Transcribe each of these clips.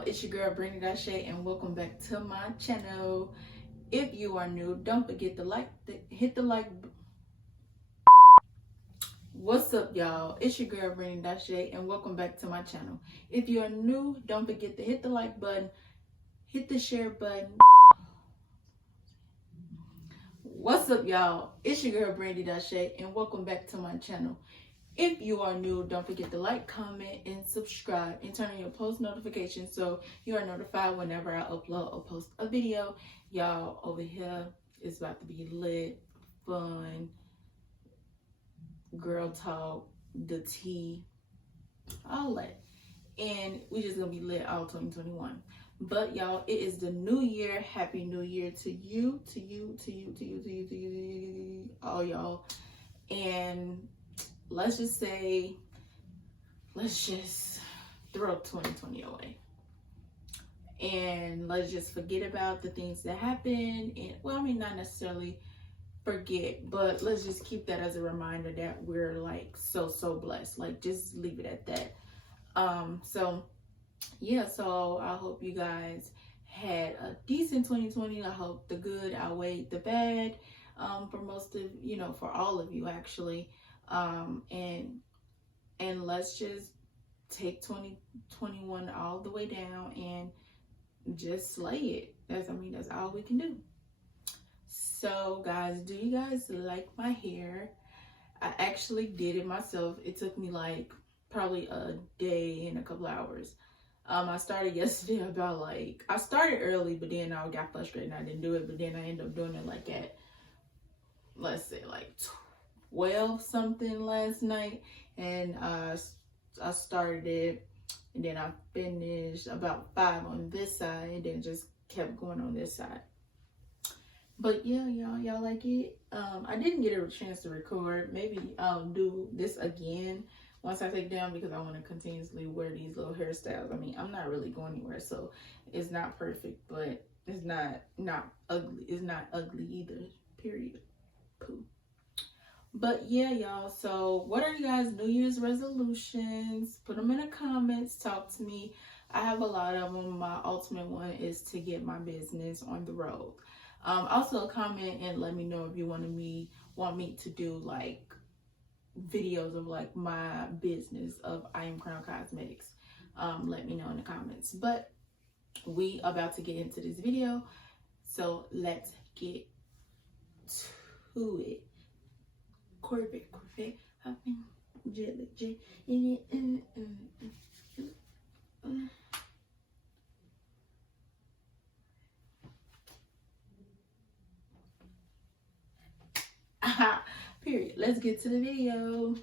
y'all, it's your girl Brandy Dashay, and welcome back to my channel. If you are new, don't forget to hit the like. What's up, y'all? It's your girl Brandy Dashay, and welcome back to my channel. If you are new, don't forget to hit the like button, hit the share button. What's up, y'all? It's your girl Brandy Dashay, and welcome back to my channel. If you are new, don't forget to like, comment, and subscribe, and turn on your post notifications so you are notified whenever I upload or post a video. Y'all, over here is about to be lit, fun, girl talk, the tea, all that. And we just gonna be lit all 2021. But y'all, it is the new year. Happy New Year to you, all y'all. And let's just say, let's just throw 2020 away. And let's just forget about the things that happened. And well, I mean, not necessarily forget, but let's just keep that as a reminder that we're like so blessed. Like, just leave it at that. So yeah, so I hope you guys had a decent 2020. I hope the good outweighed the bad, for most of, for all of you actually. And let's just take 2021 all the way down and just slay it. That's all we can do. So guys, do you guys like my hair? I actually did it myself. It took me like probably a day and a couple hours. I started yesterday I started early, but then I got frustrated and I didn't do it. But then I ended up doing it like at, let's say like 12 something last night. And I started it, and then I finished about 5 on this side, and then just kept going on this side. But yeah, y'all like it. I didn't get a chance to record. Maybe I'll do this again once I take down, because I want to continuously wear these little hairstyles. I mean, I'm not really going anywhere, so it's not perfect, but it's not ugly. It's not ugly either, period. Poo. But yeah, y'all, so what are you guys' New Year's resolutions? Put them in the comments. Talk to me. I have a lot of them. My ultimate one is to get my business on the road. Also comment and let me know if you want me to do like videos of like my business of I Am Crowned Cosmetics. Let me know in the comments. But we about to get into this video, so let's get to it. Corvette, hopping, jelly, in it. Period. Let's get to the video.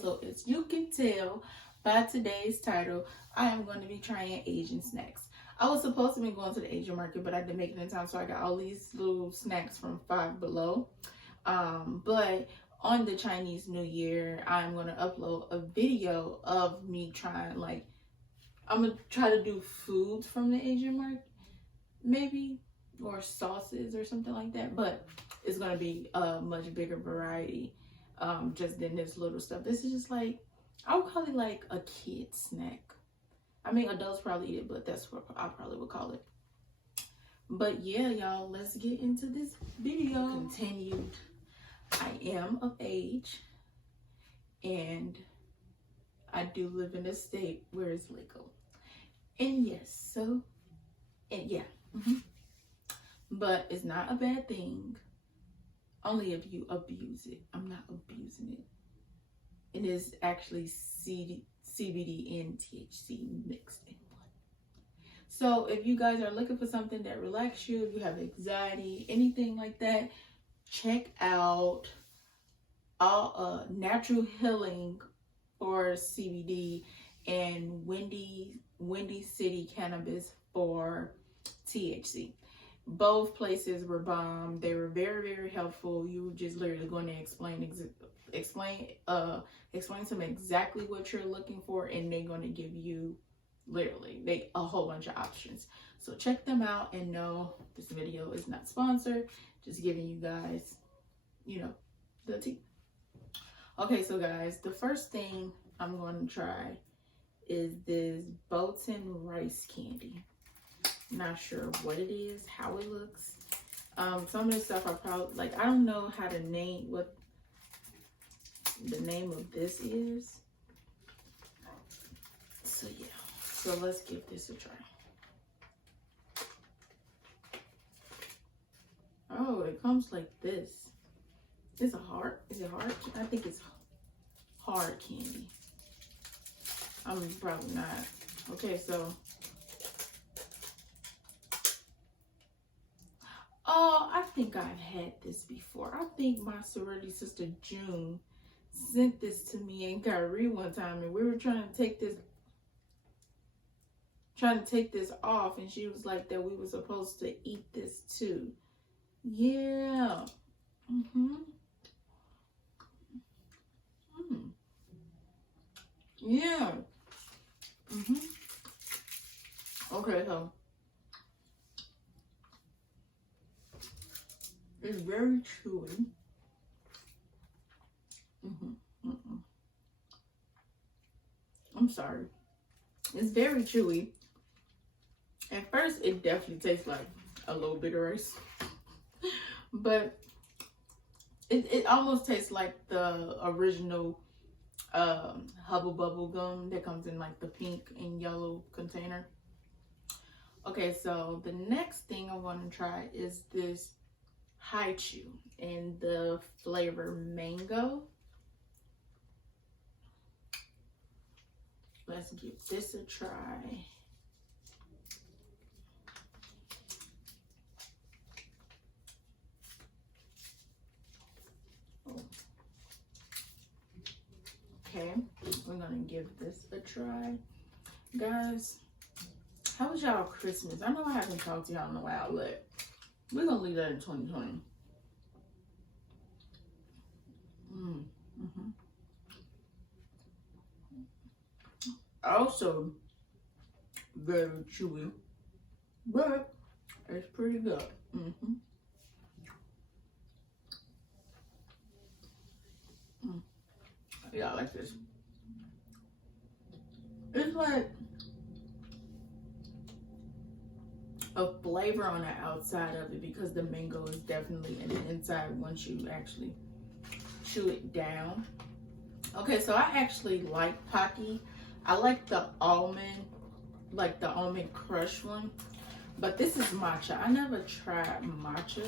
So as you can tell by today's title, I am going to be trying Asian snacks. I was supposed to be going to the Asian market, but I didn't make it in time, so I got all these little snacks from Five Below. But on the Chinese New Year, I'm going to upload a video of me trying, like, I'm going to try to do foods from the Asian market, maybe, or sauces or something like that. But it's going to be a much bigger variety, just than this little stuff. This is just like, I would call it like a kid snack. I mean, adults probably eat it, but that's what I probably would call it. But yeah, y'all, let's get into this video. Continued. I am of age, and I do live in a state where it's legal. And yes, but it's not a bad thing, only if you abuse it. I'm not abusing it. It is actually CBD and THC mixed in one. So if you guys are looking for something that relaxes you, if you have anxiety, anything like that, check out Natural Healing for CBD and Windy City Cannabis for THC. Both places were bomb. They were very, very helpful. You were just literally going to explain to them exactly what you're looking for, and they're going to give you literally a whole bunch of options. So check them out, and no, this video is not sponsored. Just giving you guys, the tea. Okay, so guys, the first thing I'm going to try is this Bolton rice candy. Not sure what it is, how it looks. Some of the stuff I probably, like, I don't know how to name, what the name of this is. So yeah, so let's give this a try. Oh, it comes like this. It's a hard, is it hard? I think it's hard candy. I'm probably not. Okay, so. Oh, I think I've had this before. I think my sorority sister June sent this to me and Kyrie one time, and we were trying to take this off, and she was like that we were supposed to eat this too. Yeah. Yeah. Okay, so it's very chewy. I'm sorry. It's very chewy. At first, it definitely tastes like a little bit of rice. But it almost tastes like the original Hubble Bubble gum that comes in like the pink and yellow container. Okay, so the next thing I want to try is this Haichu in the flavor mango. Let's give this a try. Okay, we're gonna give this a try. Guys, how was y'all Christmas? I know I haven't talked to y'all in a while, but we're gonna leave that in 2020. Also, very chewy, but it's pretty good. Yeah, I like this. It's like a flavor on the outside of it because the mango is definitely in the inside once you actually chew it down. Okay, so I actually like Pocky. I like the almond crush one, but this is matcha. I never tried matcha,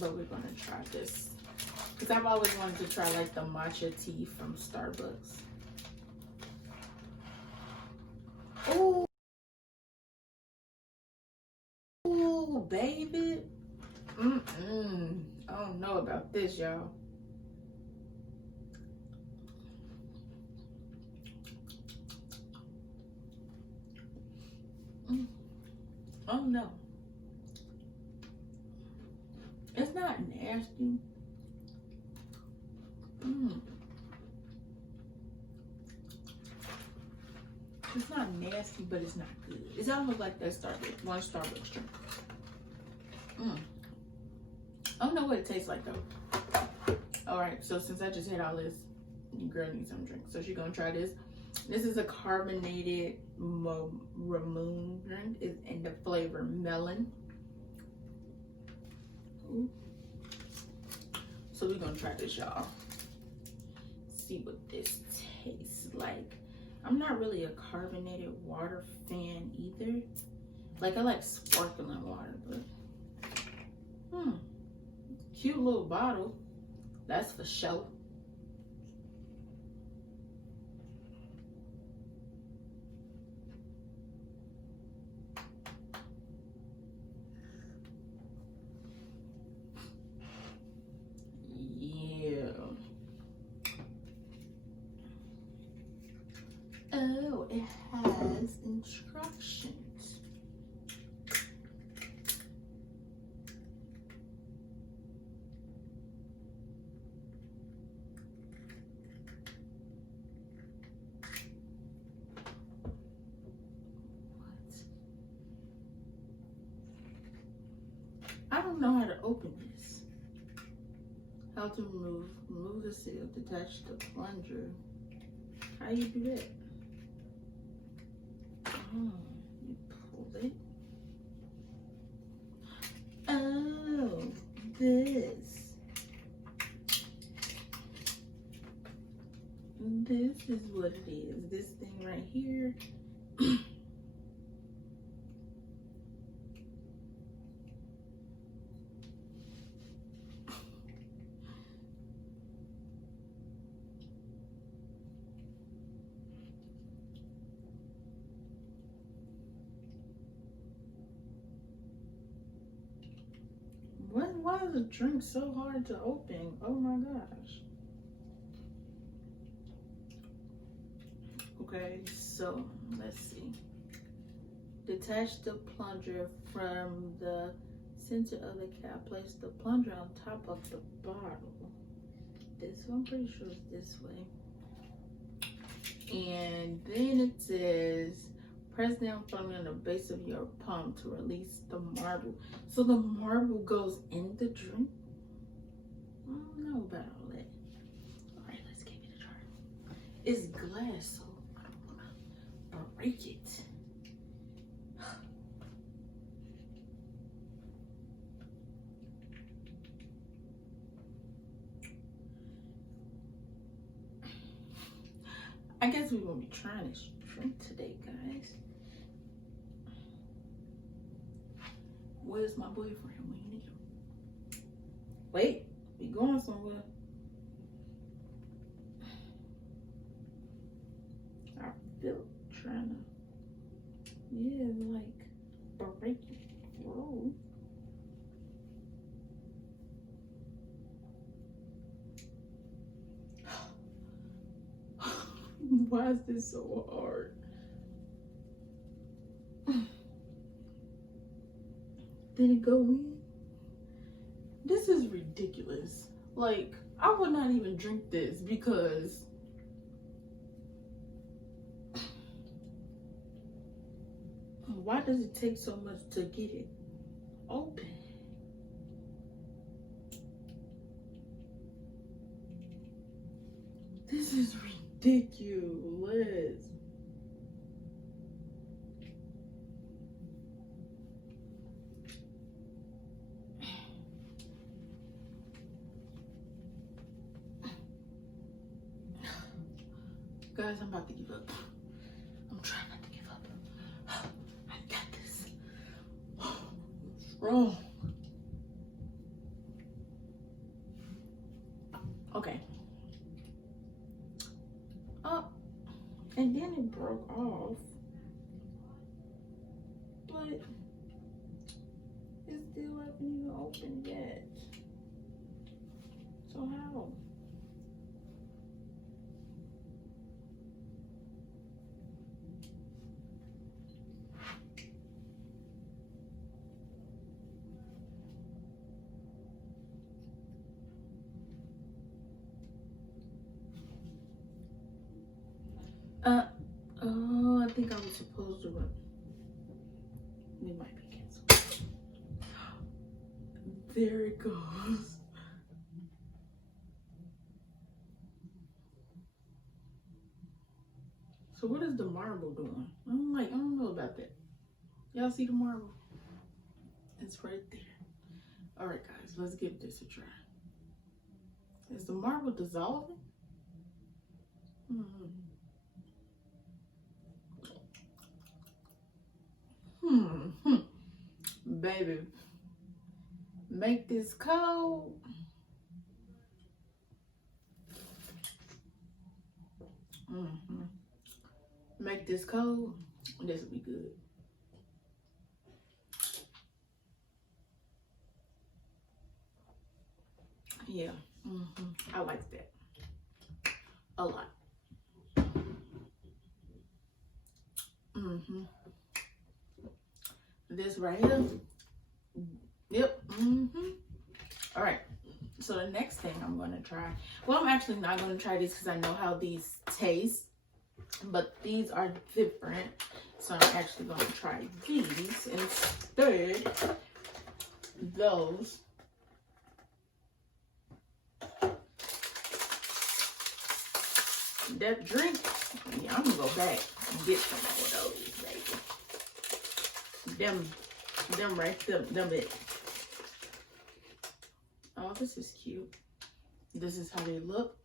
but we're gonna try this because I've always wanted to try like the matcha tea from Starbucks. Oh, baby. I don't know about this, y'all. Oh no. It's not nasty. It's not nasty, but it's not good. It's almost like that Starbucks drink. I don't know what it tastes like though. All right, so since I just had all this, your girl needs some drink. So she's gonna try this. This is a carbonated Ramoon drink. It's in the flavor melon. Ooh. So we're gonna try this, y'all. See what this tastes like. I'm not really a carbonated water fan either. Like I like sparkling water, but cute little bottle. That's for sure. Yeah. Oh, it has instructions. I don't know how to open this. How to remove the seal, detach the plunger. How you do that? Oh, you pull it. Oh, this. This is what it is. This thing right here. Why is the drink so hard to open? Oh my gosh. Okay, so let's see. Detach the plunger from the center of the cap. Place the plunger on top of the bottle. This one, I'm pretty sure it's this way. And then it says, press down firmly on the base of your palm to release the marble. So the marble goes in the drink? I don't know about all that. All right, let's give it a try. It's glass, so I don't want to break it. I guess we won't be trying this drink today, guys. Where's my boyfriend when you need him? Wait, we going somewhere. I feel trying to, yeah, like break it through. Why is this so hard? Did it go in? This is ridiculous. Like, I would not even drink this because why does it take so much to get it open? This is ridiculous. Guys, I'm about to give up. I'm trying not to give up. I got this. What's wrong? Okay. Oh, and then it broke off. But it still hasn't even opened yet. So how? Oh, I think I was supposed to run. We might be canceled. There it goes. So what is the marble doing? I don't know about that. Y'all see the marble? It's right there. All right, guys, let's give this a try. Is the marble dissolving? Baby, make this cold. Make this cold. This will be good. Yeah, I like that a lot. This right here. Yep. All right. So the next thing I'm gonna try. Well, I'm actually not gonna try these because I know how these taste, but these are different. So I'm actually gonna try these instead. Those. That drink, yeah, I'm gonna go back and get some more of those, baby. Them right there, them it. Oh, this is cute. This is how they look.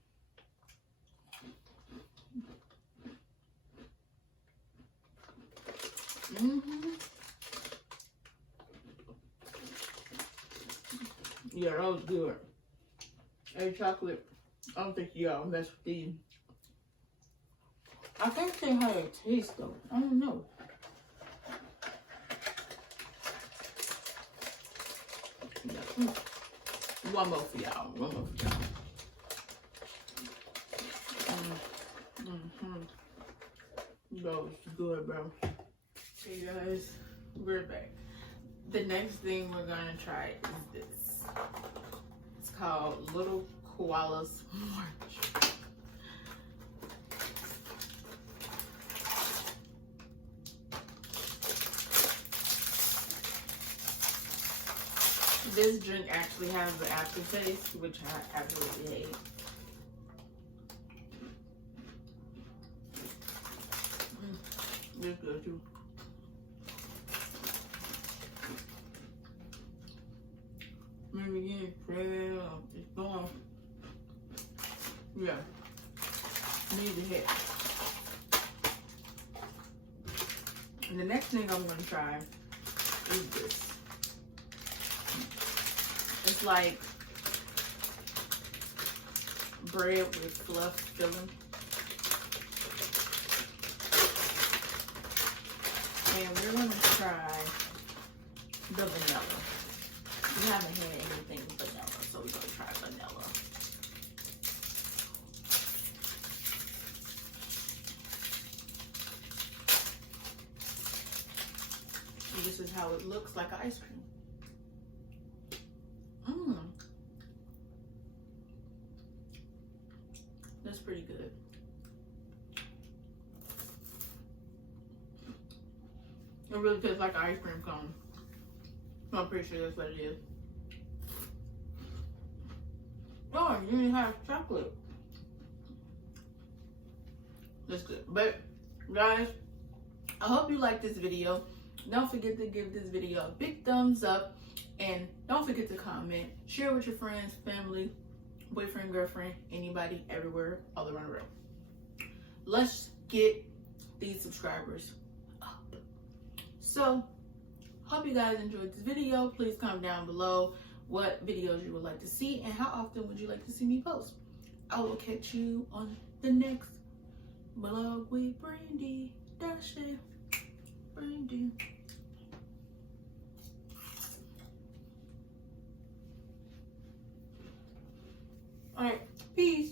Yeah, that was good. Hey, chocolate. I don't think y'all mess with these. I can't say how they taste though. I don't know. Yeah. One more for y'all. One more for y'all. That was good, bro. Hey guys, we're back. The next thing we're gonna try is this. It's called Little Koala's March. This drink actually has the aftertaste, which I absolutely hate. This good too. Maybe getting prayer, it's going. Yeah. Need to hit. And the next thing I'm gonna try is this. It's like bread with fluff filling. And we're gonna try the vanilla. We haven't had anything vanilla, so we're gonna try vanilla. And this is how it looks like ice cream. That's pretty good. It really tastes like an ice cream cone. I'm pretty sure that's what it is. Oh, you didn't have chocolate. That's good. But guys, I hope you liked this video. Don't forget to give this video a big thumbs up. And don't forget to comment, share with your friends, family, boyfriend, girlfriend, anybody, everywhere, all around the world. Let's get these subscribers up. So, hope you guys enjoyed this video. Please comment down below what videos you would like to see and how often would you like to see me post. I will catch you on the next vlog with Brandy. Dasha. Brandy. All right, peace.